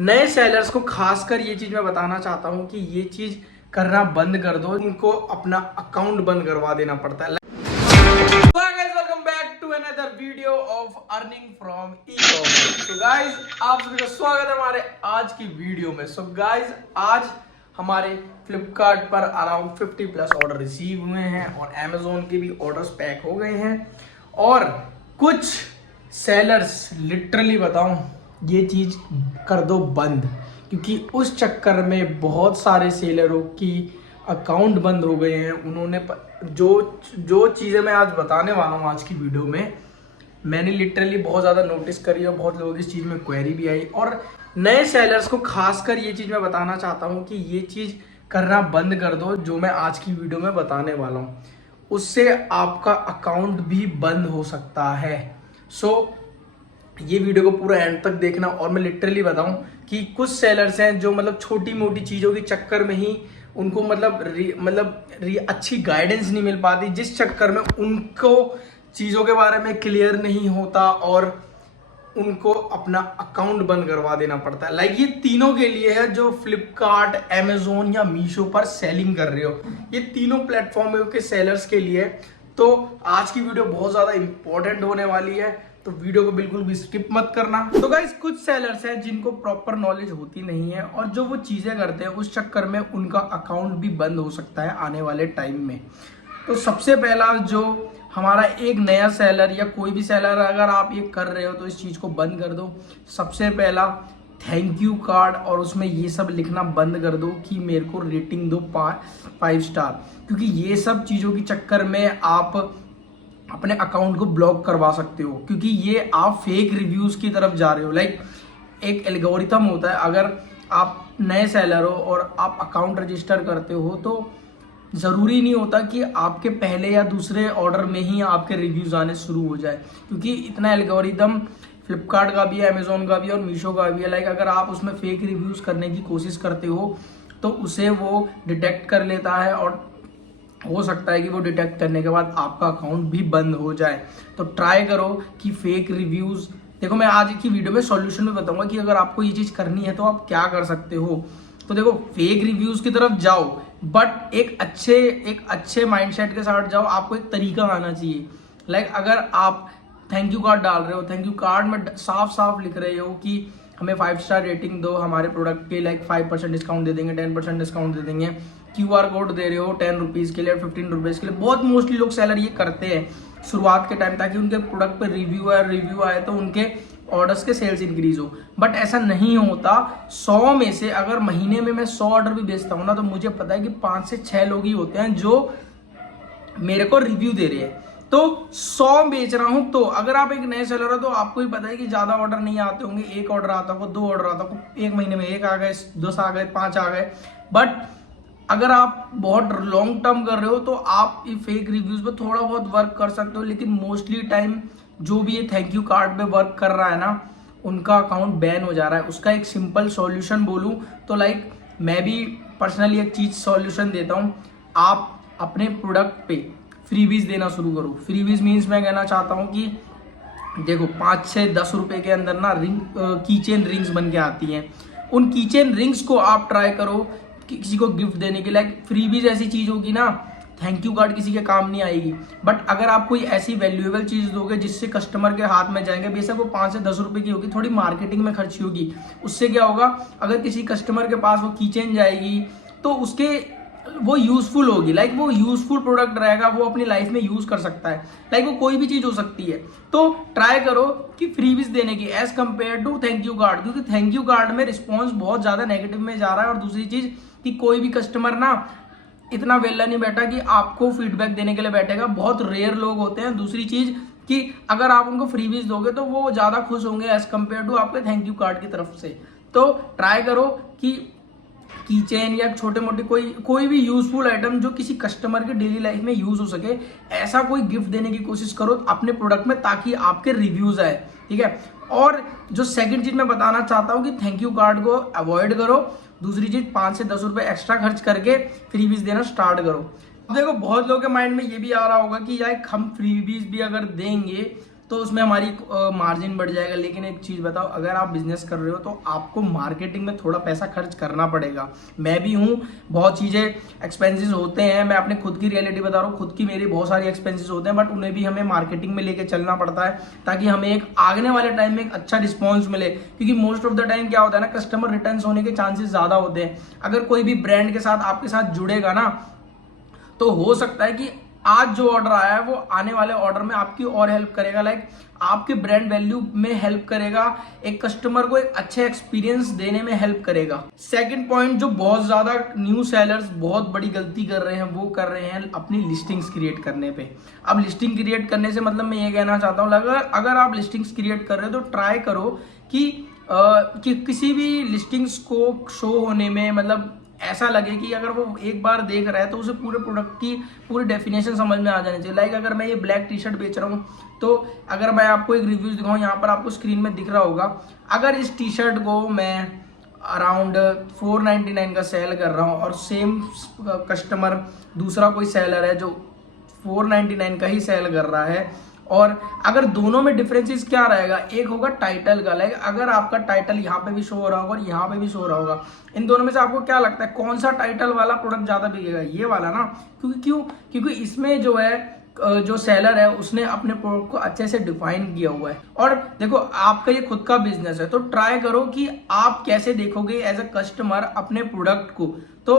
नए सेलर्स को खासकर ये चीज मैं बताना चाहता हूँ कि ये चीज करना बंद कर दो, उनको अपना अकाउंट बंद करवा देना पड़ता है। Welcome back to another video of earning from ecommerce. So guys, आप सभी का स्वागत है हमारे आज की वीडियो में। सो गाइस, आज हमारे फ्लिपकार्ट पर अराउंड 50 प्लस ऑर्डर रिसीव हुए हैं और अमेजोन के भी ऑर्डर्स पैक हो गए हैं। और कुछ सेलर्स, लिटरली बताऊं, ये चीज कर दो बंद, क्योंकि उस चक्कर में बहुत सारे सेलरों की अकाउंट बंद हो गए हैं। उन्होंने जो चीज़ें मैं आज बताने वाला हूँ आज की वीडियो में, मैंने लिटरली बहुत ज़्यादा नोटिस करी और बहुत लोगों की इस चीज़ में क्वेरी भी आई। और नए सेलर्स को खासकर ये चीज़ मैं बताना चाहता हूँ कि ये चीज़ करना बंद कर दो, जो मैं आज की वीडियो में बताने वाला हूँ। उससे आपका अकाउंट भी बंद हो सकता है। सो ये वीडियो को पूरा एंड तक देखना। और मैं लिटरली बताऊं कि कुछ सेलर्स हैं जो मतलब छोटी मोटी चीज़ों के चक्कर में ही उनको अच्छी गाइडेंस नहीं मिल पाती, जिस चक्कर में उनको चीज़ों के बारे में क्लियर नहीं होता और उनको अपना अकाउंट बंद करवा देना पड़ता है। लाइक ये तीनों के लिए है जो फ्लिपकार्ट, अमेजोन या मीशो पर सेलिंग कर रहे हो। ये तीनों प्लेटफॉर्म के सेलर्स के लिए तो आज की वीडियो बहुत ज़्यादा इंपॉर्टेंट होने वाली है, तो वीडियो को बिल्कुल भी स्किप मत करना। तो गाइस, कुछ सेलर्स हैं जिनको प्रॉपर नॉलेज होती नहीं है और जो वो चीज़ें करते हैं उस चक्कर में उनका अकाउंट भी बंद हो सकता है आने वाले टाइम में। तो सबसे पहला, जो हमारा एक नया सेलर या कोई भी सेलर, अगर आप ये कर रहे हो तो इस चीज़ को बंद कर दो। सबसे पहला, थैंक यू कार्ड और उसमें ये सब लिखना बंद कर दो कि मेरे को रेटिंग दो 5 स्टार, क्योंकि ये सब चीज़ों के चक्कर में आप अपने अकाउंट को ब्लॉक करवा सकते हो, क्योंकि ये आप फेक रिव्यूज की तरफ जा रहे हो। लाइक एक एल्गोरिथम होता है, अगर आप नए सेलर हो और आप अकाउंट रजिस्टर करते हो तो ज़रूरी नहीं होता कि आपके पहले या दूसरे ऑर्डर में ही आपके रिव्यूज़ आने शुरू हो जाए, क्योंकि इतना एल्गोरिथम फ्लिपकार्ट का भी है, अमेजोन का भी है और मीशो का भी है। लाइक अगर आप उसमें फेक रिव्यूज़ करने की कोशिश करते हो तो उसे वो डिटेक्ट कर लेता है और हो सकता है कि वो डिटेक्ट करने के बाद आपका अकाउंट भी बंद हो जाए। तो ट्राई करो कि फेक रिव्यूज़, देखो मैं आज की वीडियो में सॉल्यूशन भी बताऊंगा कि अगर आपको ये चीज़ करनी है तो आप क्या कर सकते हो। तो देखो, फेक रिव्यूज़ की तरफ जाओ, बट एक अच्छे माइंडसेट के साथ जाओ। आपको एक तरीका आना चाहिए। लाइक अगर आप थैंक यू कार्ड डाल रहे हो, थैंक यू कार्ड में साफ साफ लिख रहे हो कि हमें 5 स्टार रेटिंग दो हमारे प्रोडक्ट के, लाइक 5% डिस्काउंट दे देंगे, 10% डिस्काउंट दे देंगे, QR कोड दे रहे हो 10 रुपीज़ के लिए, 15 रुपीज़ के लिए। बहुत मोस्टली लोग सेलर ये करते हैं शुरुआत के टाइम, ताकि उनके प्रोडक्ट पर रिव्यू आए तो उनके ऑर्डर्स के सेल्स इंक्रीज हो। बट ऐसा नहीं होता। 100 में से अगर महीने में मैं 100 ऑर्डर भी बेचता हूँ ना, तो मुझे पता है कि 5 से 6 लोग ही होते हैं जो मेरे को रिव्यू दे रहे हैं। तो 100 बेच रहा हूं। तो अगर आप एक नए सेलर हो तो आपको ही पता है कि ज्यादा ऑर्डर नहीं आते होंगे, एक ऑर्डर आता होगा, 2 ऑर्डर आता होगा, एक महीने में 1 आ गए, 10 आ गए, 5 आ गए। बट अगर आप बहुत लॉन्ग टर्म कर रहे हो तो आप ये फेक रिव्यूज पे थोड़ा बहुत वर्क कर सकते हो, लेकिन मोस्टली टाइम जो भी ये थैंक यू कार्ड पे वर्क कर रहा है ना, उनका अकाउंट बैन हो जा रहा है। उसका एक सिंपल सॉल्यूशन बोलूं तो लाइक मैं भी पर्सनली एक चीज सॉल्यूशन देता हूं। आप अपने प्रोडक्ट पे फ्रीबीज देना शुरू करो। फ्रीबीज मीन्स मैं कहना चाहता हूँ कि देखो, 5 से 10 रुपए के अंदर ना कीचेन रिंग्स बन के आती हैं। उन कीचेन रिंग्स को आप ट्राई करो किसी को गिफ्ट देने के। लाइक फ्रीबीज ऐसी चीज होगी ना, थैंक यू कार्ड किसी के काम नहीं आएगी, बट अगर आप कोई ऐसी वैल्यूएबल चीज दोगे जिससे कस्टमर के हाथ में जाएंगे, बेशक वो 5 से 10 रुपए की होगी, थोड़ी मार्केटिंग में खर्ची होगी, उससे क्या होगा, अगर किसी कस्टमर के पास वो कीचेन जाएगी तो वो यूजफुल होगी। लाइक वो यूजफुल प्रोडक्ट रहेगा, वो अपनी लाइफ में यूज कर सकता है। लाइक वो कोई भी चीज हो सकती है। तो ट्राई करो कि फ्रीबीज देने की as compare to thank you card, क्योंकि थैंक यू कार्ड में रिस्पॉन्स बहुत ज्यादा नेगेटिव में जा रहा है। और दूसरी चीज कि कोई भी कस्टमर ना इतना वेला नहीं बैठा कि आपको फीडबैक देने के लिए बैठेगा, बहुत रेयर लोग होते हैं। दूसरी चीज कि अगर आप उनको फ्रीबीज दोगे तो वो ज्यादा खुश होंगे एज कंपेयर टू आपके थैंक यू कार्ड की तरफ से। तो ट्राई करो कि कीचेन या छोटे मोटे कोई भी यूजफुल आइटम जो किसी कस्टमर के डेली लाइफ में यूज हो सके, ऐसा कोई गिफ्ट देने की कोशिश करो अपने प्रोडक्ट में, ताकि आपके रिव्यूज आए। ठीक है। और जो सेकंड चीज मैं बताना चाहता हूँ कि थैंक यू कार्ड को अवॉइड करो। दूसरी चीज, 5 से 10 रुपए एक्स्ट्रा खर्च करके फ्रीबीज देना स्टार्ट करो। अब देखो, बहुत लोगों के माइंड में ये भी आ रहा होगा कि यार हम फ्रीबीज भी अगर देंगे तो उसमें हमारी मार्जिन बढ़ जाएगा। लेकिन एक चीज़ बताओ, अगर आप बिजनेस कर रहे हो तो आपको मार्केटिंग में थोड़ा पैसा खर्च करना पड़ेगा। मैं भी हूँ, बहुत चीज़ें एक्सपेंसेस होते हैं, मैं अपने खुद की रियलिटी बता रहा हूँ, खुद की मेरी बहुत सारी एक्सपेंसेस होते हैं, बट उन्हें भी हमें मार्केटिंग में लेके चलना पड़ता है ताकि हमें एक आगने वाले टाइम में एक अच्छा रिस्पॉन्स मिले। क्योंकि मोस्ट ऑफ द टाइम क्या होता है ना, कस्टमर रिटर्न होने के चांसेस ज़्यादा होते हैं। अगर कोई भी ब्रांड के साथ आपके साथ जुड़ेगा ना, तो हो सकता है कि आज जो ऑर्डर आया है वो आने वाले ऑर्डर में आपकी और हेल्प करेगा, लाइक आपके ब्रांड वैल्यू में हेल्प करेगा, एक कस्टमर को एक अच्छे एक्सपीरियंस देने में हेल्प करेगा। सेकंड पॉइंट जो बहुत ज्यादा न्यू सेलर्स बहुत बड़ी गलती कर रहे हैं, वो कर रहे हैं अपनी लिस्टिंग्स क्रिएट करने पे। अब लिस्टिंग क्रिएट करने से मतलब मैं ये कहना चाहता हूँ, अगर आप लिस्टिंग्स क्रिएट कर रहे हो तो ट्राई करो कि किसी भी लिस्टिंग्स को शो होने में मतलब ऐसा लगे कि अगर वो एक बार देख रहा है तो उसे पूरे प्रोडक्ट की पूरी डेफिनेशन समझ में आ जानी चाहिए। लाइक अगर मैं ये ब्लैक टी शर्ट बेच रहा हूँ, तो अगर मैं आपको एक रिव्यूज दिखाऊँ, यहाँ पर आपको स्क्रीन में दिख रहा होगा, अगर इस टी शर्ट को मैं अराउंड 499 का सेल कर रहा हूँ और सेम कस्टमर दूसरा कोई सेलर है जो 499 का ही सेल कर रहा है, और अगर दोनों में डिफरेंसेस क्या रहेगा, एक होगा टाइटल का, लाइक अगर आपका टाइटल यहाँ पे भी शो हो रहा होगा और यहाँ पे भी शो हो रहा होगा, इन दोनों में से आपको क्या लगता है कौन सा टाइटल वाला प्रोडक्ट ज्यादा बिकेगा? ये वाला ना। क्योंकि इसमें जो है जो सेलर है उसने अपने प्रोडक्ट को अच्छे से डिफाइन किया हुआ है। और देखो, आपका ये खुद का बिजनेस है, तो ट्राई करो कि आप कैसे देखोगे एज अ कस्टमर अपने प्रोडक्ट को। तो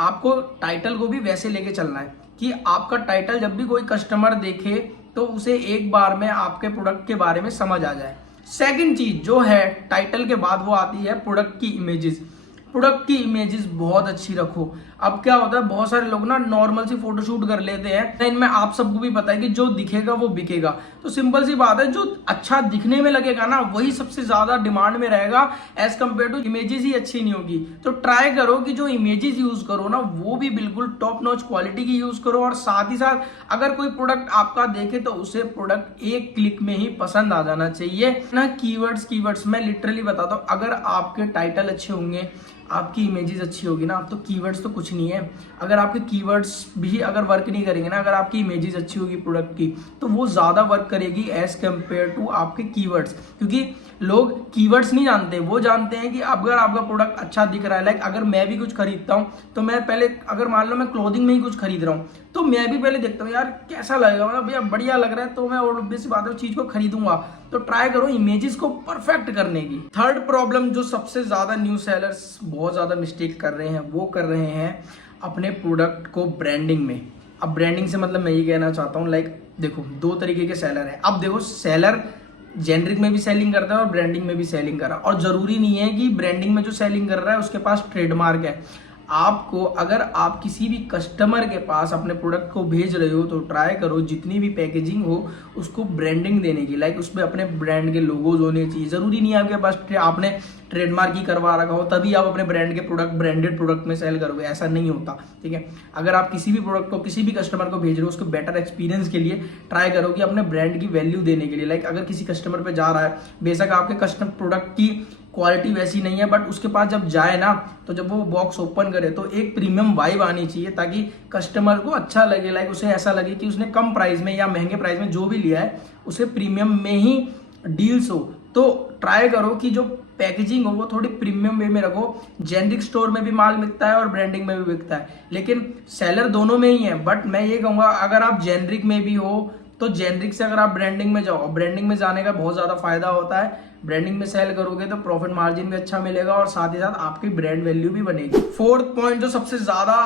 आपको टाइटल को भी वैसे लेके चलना है कि आपका टाइटल जब भी कोई कस्टमर देखे तो उसे एक बार में आपके प्रोडक्ट के बारे में समझ आ जाए। सेकंड चीज जो है टाइटल के बाद, वो आती है प्रोडक्ट की इमेजेस। प्रोडक्ट की इमेजेस बहुत अच्छी रखो। अब क्या होता है, बहुत सारे लोग ना नॉर्मल सी फोटोशूट कर लेते हैं, इनमें आप सबको भी पता है कि जो दिखेगा वो बिकेगा। तो सिंपल सी बात है, जो अच्छा दिखने में लगेगा ना वही सबसे ज्यादा डिमांड में रहेगा एज कम्पेयर टू इमेजेस ही अच्छी नहीं होगी। तो ट्राई करो कि जो इमेजेस यूज करो ना वो भी बिल्कुल टॉप नॉच क्वालिटी की यूज करो, और साथ ही साथ अगर कोई प्रोडक्ट आपका देखे तो उसे प्रोडक्ट एक क्लिक में ही पसंद आ जाना चाहिए ना। कीवर्ड्स मैं लिटरली बताता हूँ, अगर आपके टाइटल अच्छे होंगे, आपकी इमेजेस अच्छी होगी ना, तो कीवर्ड्स तो कुछ नहीं है। अगर आपके कीवर्ड्स भी अगर वर्क नहीं करेंगे ना, अगर आपकी इमेजेस अच्छी होगी प्रोडक्ट की, तो वो ज्यादा वर्क करेगी एज कम्पेयर टू आपके कीवर्ड्स। क्योंकि लोग कीवर्ड्स नहीं जानते, वो जानते हैं कि अगर आपका प्रोडक्ट अच्छा दिख रहा है। लाइक अगर मैं भी कुछ खरीदता हूँ तो मैं पहले, अगर मान लो मैं क्लोथिंग में ही कुछ खरीद रहा हूँ, तो मैं भी पहले देखता हूँ यार कैसा लगेगा, मतलब भैया बढ़िया लग रहा है तो मैं ऑब्वियस बात है उस चीज को खरीदूंगा। तो ट्राई करो इमेजेस को परफेक्ट करने की। थर्ड प्रॉब्लम जो सबसे ज्यादा न्यू सेलर्स बहुत ज्यादा मिस्टेक कर रहे हैं, वो कर रहे हैं अपने प्रोडक्ट को ब्रांडिंग में। अब ब्रांडिंग से मतलब मैं ये कहना चाहता हूँ, लाइक देखो दो तरीके के सेलर हैं। अब देखो, सेलर जेनरिक में भी सेलिंग करता है और ब्रांडिंग में भी सेलिंग कर रहा है, और जरूरी नहीं है कि ब्रांडिंग में जो सेलिंग कर रहा है उसके पास ट्रेडमार्क है। आपको, अगर आप किसी भी कस्टमर के पास अपने प्रोडक्ट को भेज रहे हो तो ट्राई करो जितनी भी पैकेजिंग हो उसको ब्रांडिंग देने की, लाइक उसमें अपने ब्रांड के लोगोज होने चाहिए। जरूरी नहीं है आपके पास आपने ट्रेडमार्क ही करवा रखा हो तभी आप अपने ब्रांड के प्रोडक्ट ब्रांडेड प्रोडक्ट में सेल करोगे, ऐसा नहीं होता। ठीक है, अगर आप किसी भी प्रोडक्ट को किसी भी कस्टमर को भेज रहे हो उसको बेटर एक्सपीरियंस के लिए ट्राई करो कि अपने ब्रांड की वैल्यू देने के लिए। लाइक अगर किसी कस्टमर पे जा रहा है, बेशक आपके कस्टमर प्रोडक्ट की क्वालिटी वैसी नहीं है, बट उसके पास जब जाए ना, तो जब वो बॉक्स ओपन करे तो एक प्रीमियम वाइब आनी चाहिए ताकि कस्टमर को अच्छा लगे। लाइक उसे ऐसा लगे कि उसने कम प्राइस में या महंगे प्राइस में जो भी लिया है उसे प्रीमियम में ही डील्स हो। तो ट्राई करो कि जो पैकेजिंग हो वो थोड़ी प्रीमियम वे में रखो। जेनरिक स्टोर में भी माल बिकता है और ब्रांडिंग में भी बिकता है, लेकिन सेलर दोनों में ही है। बट मैं ये कहूँगा, अगर आप जेनरिक में भी हो तो जेनरिक से अगर आप ब्रांडिंग में जाओ, ब्रांडिंग में जाने का बहुत ज़्यादा फायदा होता है। ब्रांडिंग में सेल करोगे तो प्रॉफिट मार्जिन भी अच्छा मिलेगा और साथ ही साथ आपकी ब्रांड वैल्यू भी बनेगी। फोर्थ पॉइंट जो सबसे ज़्यादा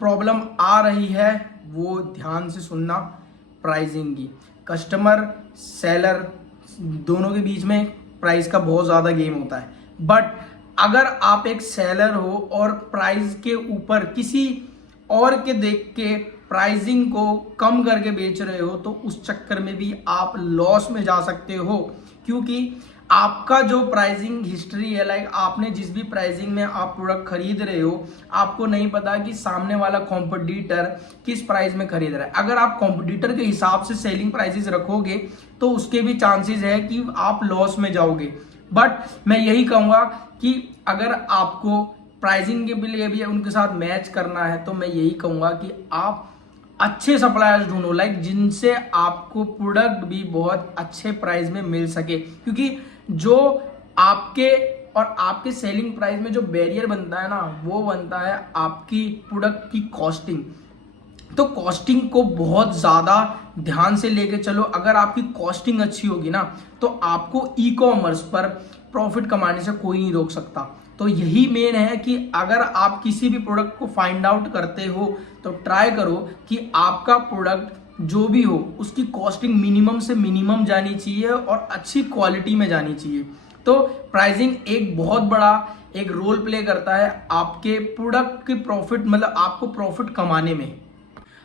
प्रॉब्लम आ रही है वो ध्यान से सुनना, प्राइसिंग की। कस्टमर सेलर दोनों के बीच में प्राइस का बहुत ज़्यादा गेम होता है, बट अगर आप एक सेलर हो और प्राइस के ऊपर किसी और के देख के प्राइसिंग को कम करके बेच रहे हो तो उस चक्कर में भी आप लॉस में जा सकते हो। क्योंकि आपका जो प्राइसिंग हिस्ट्री है, लाइक आपने जिस भी प्राइसिंग में आप प्रोडक्ट खरीद रहे हो, आपको नहीं पता कि सामने वाला कॉम्पिटिटर किस प्राइस में खरीद रहा है। अगर आप कॉम्पिटिटर के हिसाब से सेलिंग प्राइसेस रखोगे तो उसके भी चांसेस है कि आप लॉस में जाओगे। बट मैं यही कहूँगा कि अगर आपको प्राइसिंग के लिए भी उनके साथ मैच करना है तो मैं यही कहूँगा कि आप अच्छे सप्लायर्स ढूंढो, लाइक जिनसे आपको प्रोडक्ट भी बहुत अच्छे प्राइस में मिल सके, क्योंकि जो आपके और आपके सेलिंग प्राइस में जो बैरियर बनता है ना, वो बनता है आपकी प्रोडक्ट की कॉस्टिंग। तो कॉस्टिंग को बहुत ज़्यादा ध्यान से लेके चलो। अगर आपकी कॉस्टिंग अच्छी होगी ना, तो आपको ई कॉमर्स पर प्रॉफिट कमाने से कोई नहीं रोक सकता। तो यही मेन है कि अगर आप किसी भी प्रोडक्ट को फाइंड आउट करते हो तो ट्राई करो कि आपका प्रोडक्ट जो भी हो उसकी कॉस्टिंग मिनिमम से मिनिमम जानी चाहिए और अच्छी क्वालिटी में जानी चाहिए। तो प्राइसिंग एक बहुत बड़ा एक रोल प्ले करता है आपके प्रोडक्ट की प्रॉफिट, मतलब आपको प्रॉफिट कमाने में।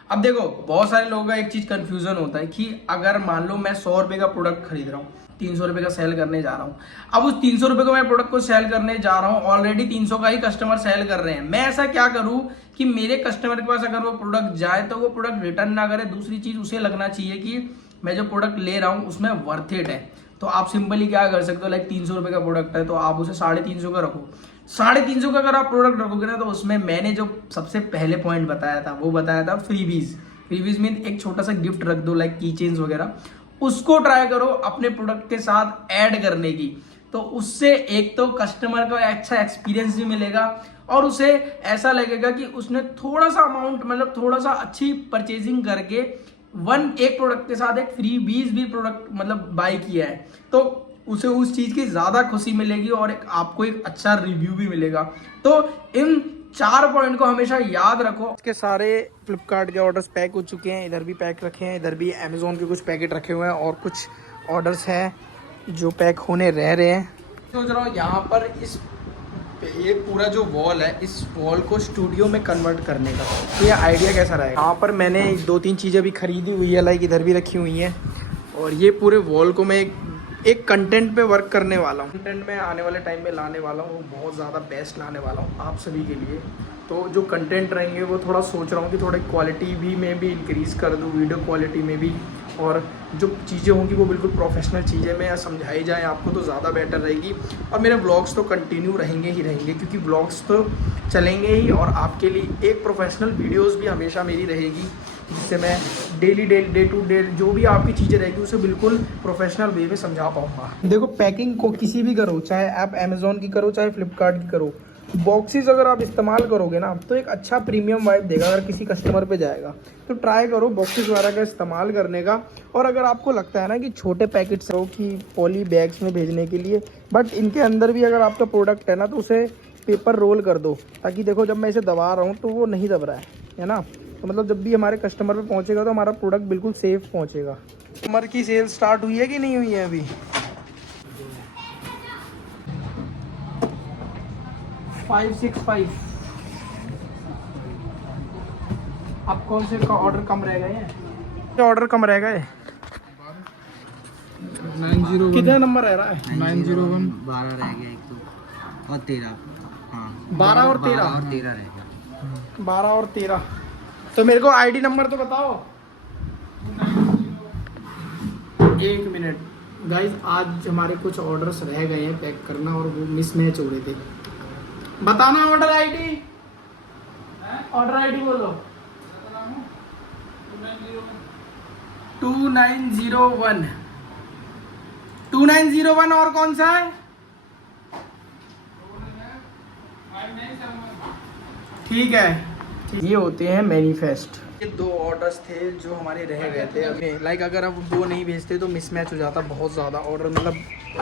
अब देखो, बहुत सारे लोगों का एक चीज कंफ्यूजन होता है कि अगर मान लो मैं 100 रुपए का प्रोडक्ट खरीद रहा हूँ, 300 रुपए का सेल करने जा रहा हूँ। अब उस 300 रुपए का मैं प्रोडक्ट को सेल करने जा रहा हूँ, ऑलरेडी 300 का ही कस्टमर सेल कर रहे हैं। मैं ऐसा क्या करूँ कि मेरे कस्टमर के पास अगर वो प्रोडक्ट जाए तो वो प्रोडक्ट रिटर्न ना करे। दूसरी चीज, उसे लगना चाहिए कि मैं जो प्रोडक्ट ले रहा हूँ उसमें वर्थ इट है। तो आप सिंपली क्या कर सकते हो, लाइक 300 रुपए का प्रोडक्ट है तो आप उसे 350 का रखो। 350 का अगर आप प्रोडक्ट रखोगे ना, तो उसमें मैंने जो सबसे पहले पॉइंट बताया था वो बताया था फ्रीबीज। फ्रीबीज मीन एक छोटा सा गिफ्ट रख दो, लाइक की चेन्स वगैरह। उसको ट्राई करो अपने प्रोडक्ट के साथ ऐड करने की। तो उससे एक तो कस्टमर को अच्छा एक्सपीरियंस भी मिलेगा और उसे ऐसा लगेगा कि उसने थोड़ा सा अमाउंट, मतलब थोड़ा सा अच्छी परचेजिंग करके एक प्रोडक्ट के साथ एक फ्री 20 भी प्रोडक्ट मतलब बाय किया है। तो उसे उस चीज की ज्यादा खुशी मिलेगी और आपको एक अच्छा रिव्यू भी मिलेगा। तो इन 4 पॉइंट को हमेशा याद रखो। इसके सारे फ्लिपकार्ट के ऑर्डर्स पैक हो चुके हैं, इधर भी पैक रखे हैं, इधर भी अमेजोन के कुछ पैकेट रखे हुए हैं और कुछ ऑर्डर्स हैं जो पैक होने रह रहे हैं। सोच रहा हूँ यहाँ पर ये पूरा जो वॉल है, इस वॉल को स्टूडियो में कन्वर्ट करने का। तो ये आइडिया कैसा रहेगा। यहाँ पर मैंने 2-3 चीज़ें भी खरीदी हुई है, लाइक इधर भी रखी हुई हैं। और ये पूरे वॉल को मैं एक कंटेंट पे वर्क करने वाला हूँ, कंटेंट में आने वाले टाइम में लाने वाला हूँ, बहुत ज़्यादा बेस्ट लाने वाला हूँ आप सभी के लिए। तो जो कंटेंट रहेंगे वो थोड़ा सोच रहा हूँ कि थोड़ी क्वालिटी भी में भी इंक्रीज़ कर दूँ, वीडियो क्वालिटी में भी, और जो चीज़ें होंगी वो बिल्कुल प्रोफेशनल चीज़ें में समझाई जाए आपको तो ज़्यादा बेटर रहेगी। और मेरे ब्लॉग्स तो कंटिन्यू रहेंगे ही रहेंगे, क्योंकि ब्लॉग्स तो चलेंगे ही और आपके लिए एक प्रोफेशनल वीडियोज़ भी हमेशा मेरी रहेगी, जिससे मैं डे टू डे जो भी आपकी चीज़ें रहेगी उसे बिल्कुल प्रोफेशनल वे में समझा पाऊँगा। देखो, पैकिंग को किसी भी करो, चाहे आप अमेज़ॉन की करो चाहे फ्लिपकार्ट की करो, बॉक्सेस अगर आप इस्तेमाल करोगे ना तो एक अच्छा प्रीमियम वाइब देगा अगर किसी कस्टमर पे जाएगा। तो ट्राई करो बॉक्सेस वगैरह का इस्तेमाल करने का। और अगर आपको लगता है ना कि छोटे पैकेट्स हो कि पॉली बैग्स में भेजने के लिए, बट इनके अंदर भी अगर आपका प्रोडक्ट है ना तो उसे पेपर रोल कर दो, ताकि देखो जब मैं इसे दबा रहा हूँ तो वो नहीं दब रहा है ना। तो मतलब जब भी हमारे कस्टमर पे पहुँचेगा तो हमारा प्रोडक्ट बिल्कुल सेफ पहुँचेगा। कस्टमर की सेल स्टार्ट हुई है कि नहीं हुई है अभी? $565। अब कौन से का ऑर्डर कम रहेगा? ये ऑर्डर कम रहेगा। ये 901 कितना नंबर रह रहा है? 901 12 रह गया एक तो, और 13। हाँ, 12 और 13 रह गया। 12 और 13। तो मेरे को आईडी नंबर तो बताओ। 1 मिनट गाइज, आज हमारे कुछ ऑर्डर्स रह गए हैं पैक करना और वो मिसमैच हो रहे थे। बताना ऑर्डर आईडी, ऑर्डर आईडी बोलो। 2901। 2901 और कौन सा है? ठीक है। ये होते हैं मैनिफेस्ट। ये 2 ऑर्डर्स थे जो हमारे रह गए थे अभी, लाइक अगर अब 2 नहीं भेजते तो मिसमैच हो जाता बहुत ज़्यादा ऑर्डर, मतलब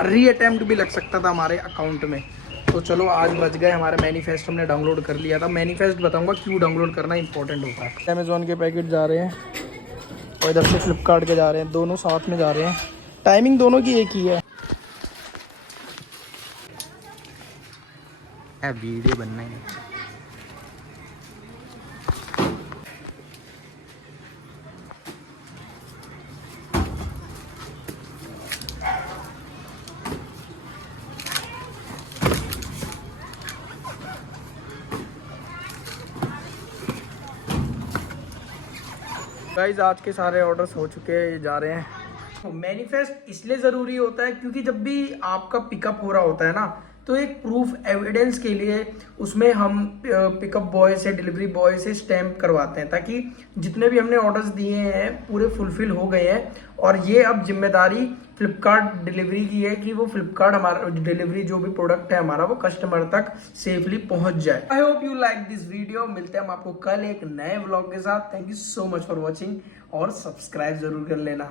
रीअटेम्प्ट भी लग सकता था हमारे अकाउंट में। तो चलो आज बच गए। हमारा मैनिफेस्ट हमने डाउनलोड कर लिया था। मैनिफेस्ट बताऊंगा क्यों डाउनलोड करना इंपॉर्टेंट होता है। अमेज़ॉन के पैकेट जा रहे हैं और इधर से फ्लिपकार्ट के जा रहे हैं, दोनों साथ में जा रहे हैं। टाइमिंग दोनों की एक ही है। वीडियो बनना है। गाइज आज के सारे ऑर्डर्स हो चुके हैं, ये जा रहे हैं। मैनिफेस्ट इसलिए ज़रूरी होता है क्योंकि जब भी आपका पिकअप हो रहा होता है ना, तो एक प्रूफ एविडेंस के लिए उसमें हम पिकअप बॉय से, डिलीवरी बॉय से स्टैंप करवाते हैं, ताकि जितने भी हमने ऑर्डर्स दिए हैं पूरे फुलफिल हो गए हैं। और ये अब जिम्मेदारी फ्लिपकार्ट डिलीवरी की है कि वो फ्लिपकार्ट हमारा डिलीवरी जो भी प्रोडक्ट है हमारा वो कस्टमर तक सेफली पहुंच जाए। I hope you like this video. मिलते हैं हम आपको कल एक नए व्लॉग के साथ। Thank you so much for watching और सब्सक्राइब जरूर कर लेना।